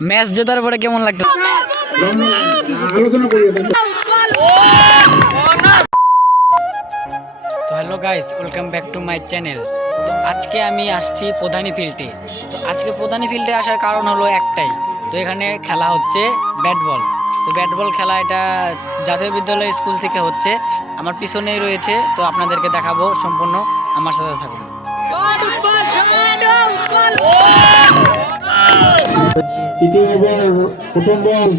Match জেতার পরে কেমন লাগতো? তো hello guys, welcome back to my channel. তো আজকে আমি আসছি প্রধানী ফিল্ডে। তো আজকে প্রধানী ফিল্ডে আসার কারণ হলো একটাই, তো এখানে খেলা হচ্ছে ব্যাট বল। তো ব্যাট বল খেলা এটা জাতীয় বিদ্যালয় স্কুল থেকে হচ্ছে, আমার পিছনেই রয়েছে। তো আপনাদেরকে দেখাবো, সম্পূর্ণ আমার সাথে থাকুন। প্রথম বল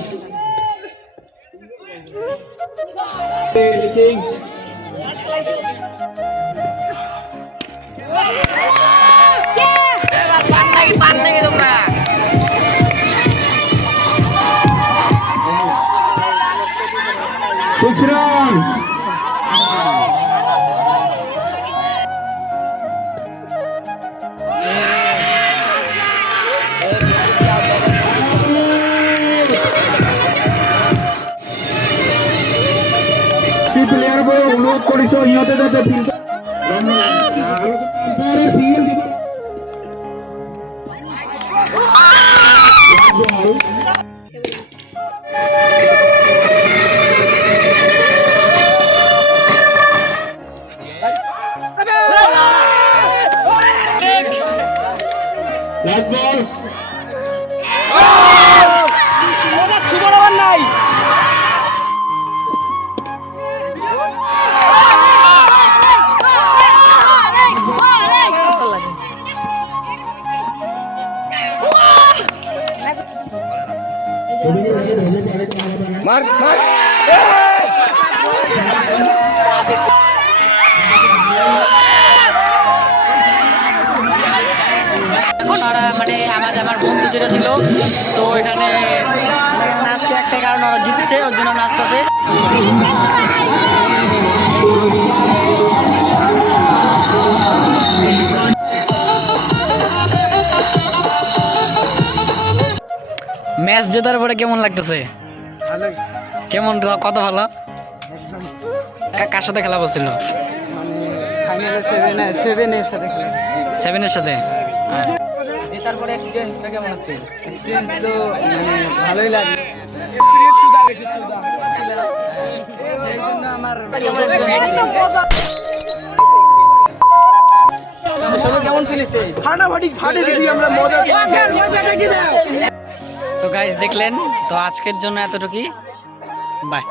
প্লেয়ার বলে অনুরোধ করিস নিহত যাতে মার মার এখন ওরা মানে আমার বন্ধু যেটা ছিল, তো এখানে নাচতে একটা কারণ ওরা জিতছে, ওর জন্য নাচতেছে। ম্যাচ জেতার পরে কেমন লাগতেছে? কেমন, কত ভালো? কার সাথে খেলা বলছিল? সেভেনের সাথে। জেতার পরে এক্সপিরিয়েন্সটা কেমন আছে? এক্সপিরিয়েন্স তো ভালোই লাগে। এই জন্য আমার কেমন ফিলেছে? তো গাইস দেখলেন, তো আজকের জন্য এতটুকুই, বাই।